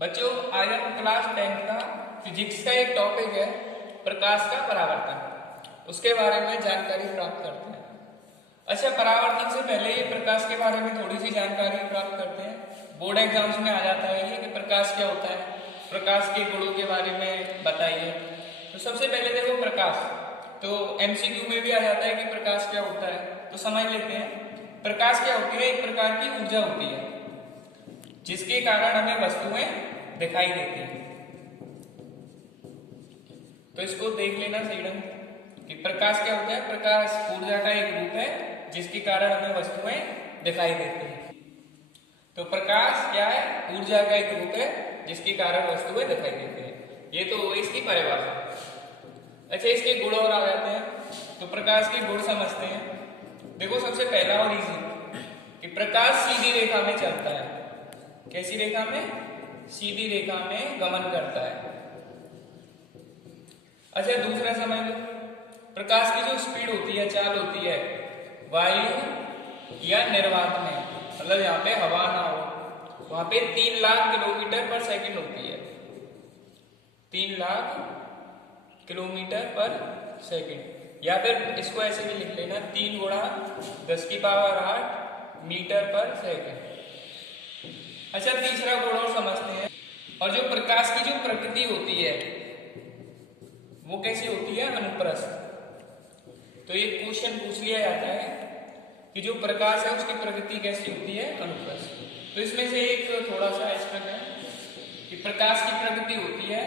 बच्चों आज हम क्लास 10 का फिजिक्स का एक टॉपिक है प्रकाश का परावर्तन, उसके बारे में जानकारी प्राप्त करते हैं। अच्छा, परावर्तन से पहले ये प्रकाश के बारे में थोड़ी सी जानकारी प्राप्त करते हैं। बोर्ड एग्जाम्स में आ जाता है ये कि प्रकाश क्या होता है, प्रकाश के गुणों के बारे में बताइए। तो सबसे पहले देखो प्रकाश, तो एमसीक्यू में भी आ जाता है कि प्रकाश क्या होता है, तो समझ लेते हैं। प्रकाश क्या होती है? एक प्रकार की ऊर्जा होती है जिसके कारण हमें वस्तुएं दिखाई देती हैं। तो इसको देख लेना सही ढंग कि प्रकाश क्या होता है। प्रकाश ऊर्जा का एक रूप है जिसके कारण हमें वस्तुएं दिखाई देती हैं। तो प्रकाश क्या है? ऊर्जा का एक रूप है जिसके कारण वस्तुएं दिखाई देती हैं। ये तो इसकी परिभाषा। अच्छा, इसके गुण और आ जाते हैं। तो प्रकाश के गुण समझते हैं। देखो, सबसे पहला और इजी कि प्रकाश सीधी रेखा में चलता है। कैसी रेखा में? सीधी रेखा में गमन करता है। अच्छा, दूसरा समझ लो, प्रकाश की जो स्पीड होती है, चाल होती है, वायु या निर्वात में, मतलब यहाँ पे हवा ना हो, वहां पे 3 लाख किलोमीटर पर सेकंड होती है। 3 लाख किलोमीटर पर सेकंड, या फिर इसको ऐसे भी लिख लेना 3 गुणा 10 की पावर 8 मीटर पर सेकंड। अच्छा, तीसरा गुण और समझते हैं। और जो प्रकाश की जो प्रकृति होती है वो कैसी होती है? अनुप्रस्थ। तो ये क्वेश्चन पूछ लिया जाता है कि जो प्रकाश है उसकी प्रकृति कैसी होती है? अनुप्रस्थ। तो इसमें से एक थोड़ा सा इसमें है कि प्रकाश की प्रकृति होती है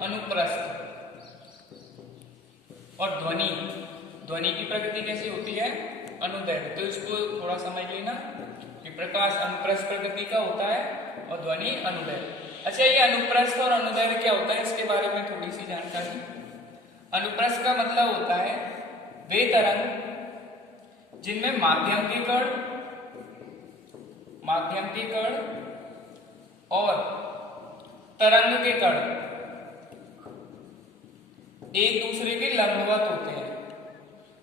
अनुप्रस्थ। और ध्वनि की प्रकृति कैसी होती है? अनुदैर्घ्य। तो इसको थोड़ा समझ लेना कि प्रकाश अनुप्रस्थ प्रकृति का होता है और ध्वनि अनुदैर्घ्य। अच्छा, ये अनुप्रस्थ और अनुदैर्घ्य क्या होता है, इसके बारे में थोड़ी सी जानकारी। अनुप्रस्थ का मतलब होता है वे तरंग जिनमें माध्यम के कण और तरंग के कण एक दूसरे के लंबवत होते हैं,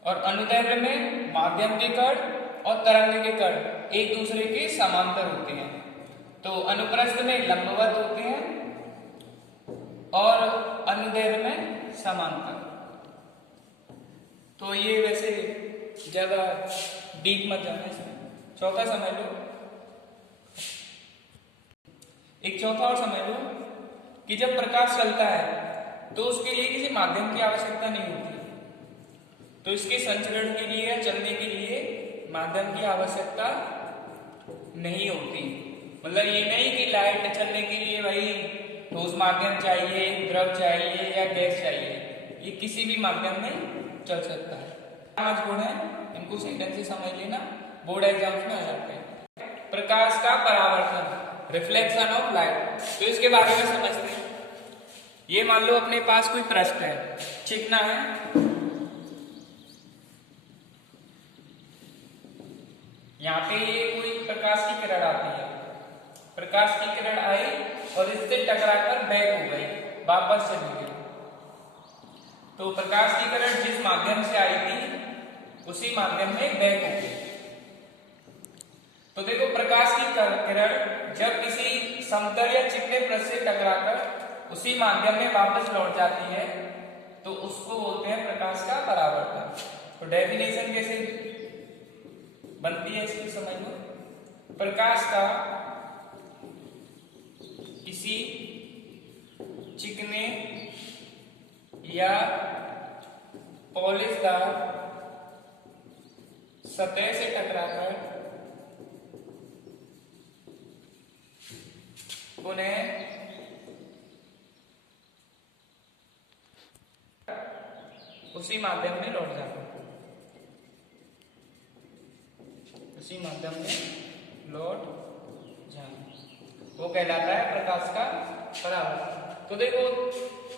और अनुदैर्घ्य में माध्यम के कण और तरंग के कण एक दूसरे के समांतर होते हैं। तो अनुप्रस्थ में लंबवत होते हैं और अनुदैर्घ्य में समांतर। तो ये वैसे ज्यादा डीप मत जाना इसमें। चौथा समझ लो, एक चौथा और समझ लो कि जब प्रकाश चलता है तो उसके लिए किसी माध्यम की आवश्यकता नहीं होती। तो इसके संचरण के लिए या चलने के लिए माध्यम की आवश्यकता नहीं होती। मतलब ये नहीं कि लाइट चलने के लिए भाई ठोस माध्यम चाहिए, द्रव चाहिए या गैस चाहिए, ये किसी भी माध्यम में चल सकता है। 5 गुण है, इनको सेंटेंस से समझ लेना, बोर्ड एग्जाम्स में आ जाते हैं। प्रकाश का परावर्तन, रिफ्लेक्शन ऑफ लाइट, तो इसके बारे में समझते हैं। ये मान लो अपने पास कोई पृष्ठ है, चिकना है, यहाँ पे ये कोई प्रकाश की किरण आती है, प्रकाश की किरण आई और इससे टकराकर बैक हो गई, वापस चली गई। तो प्रकाश की किरण जिस माध्यम से आई थी उसी माध्यम में बैक हो गई। तो देखो, प्रकाश की किरण जब किसी समतल या चिकने पृष्ठ से टकराकर उसी माध्यम में वापस लौट जाती है तो उसको बोलते हैं प्रकाश का परावर्तन। तो डेफिनेशन कैसे बनती है इसकी समझ लो। प्रकाश का किसी चिकने या पॉलिशदार सतह से टकराकर उन्हें उसी माध्यम में लौट जाता है, उसी माध्यम में लौट जाना, वो कहलाता है प्रकाश का परावर्तन। तो देखो,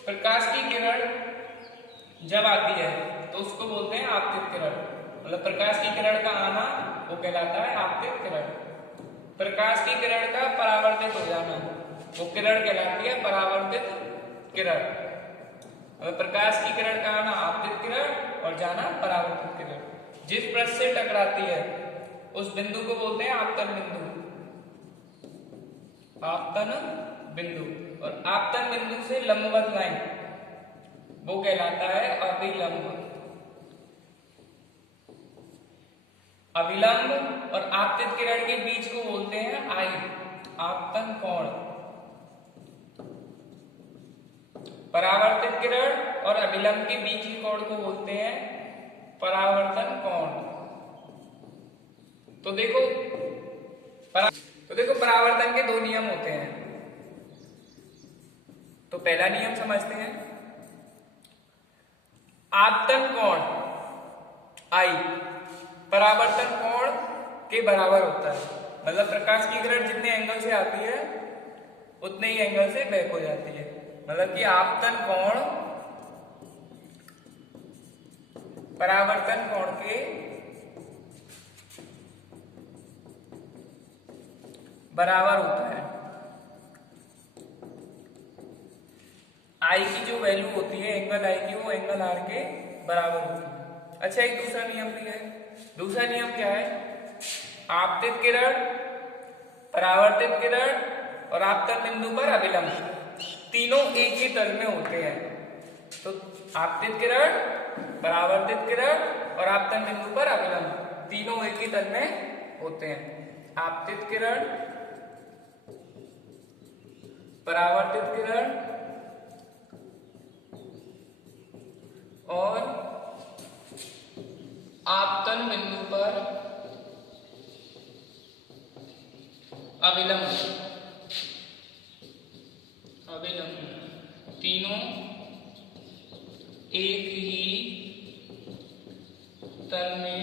प्रकाश की किरण जब आती है तो उसको बोलते हैं आपतित किरण। मतलब प्रकाश की किरण का आना वो कहलाता है आपतित किरण। प्रकाश की किरण का परावर्तित हो जाना वो किरण कहलाती है परावर्तित किरण। प्रकाश की किरण का आना आपतित किरण और जाना परावर्तित किरण। जिस पृष्ठ से टकराती है उस बिंदु को बोलते हैं आपतन बिंदु। आपतन बिंदु, और आपतन बिंदु से लंबवत लाइन वो कहलाता है अभिलंब। अभिलंब और आपतित किरण के बीच को बोलते हैं आई, आपतन कोण। परावर्तित किरण और अभिलंब के बीच के कोण को बोलते हैं परावर्तन कोण। तो देखो परावर्तन के दो नियम होते हैं। तो पहला नियम समझते हैं, आपतन कोण आई परावर्तन कोण के बराबर होता है। मतलब प्रकाश की किरण जितने एंगल से आती है उतने ही एंगल से बैक हो जाती है। मतलब कि आपतन कोण परावर्तन कोण के बराबर होता है। आई की जो वैल्यू होती है एंगल आई की, वो एंगल आर के बराबर होती है। अच्छा, एक दूसरा नियम भी है। दूसरा नियम क्या है, आपतित किरण, परावर्तित किरण और आपतन बिंदु पर अभिलंब तीनों एक ही तल में होते हैं। तो आपतित किरण, परावर्तित किरण और आपतन बिंदु पर अभिलंब तीनों एक ही तल में होते हैं। आपतित किरण, परावर्तित किरण और आपतन बिंदु पर अभिलंब तीनों एक ही तल में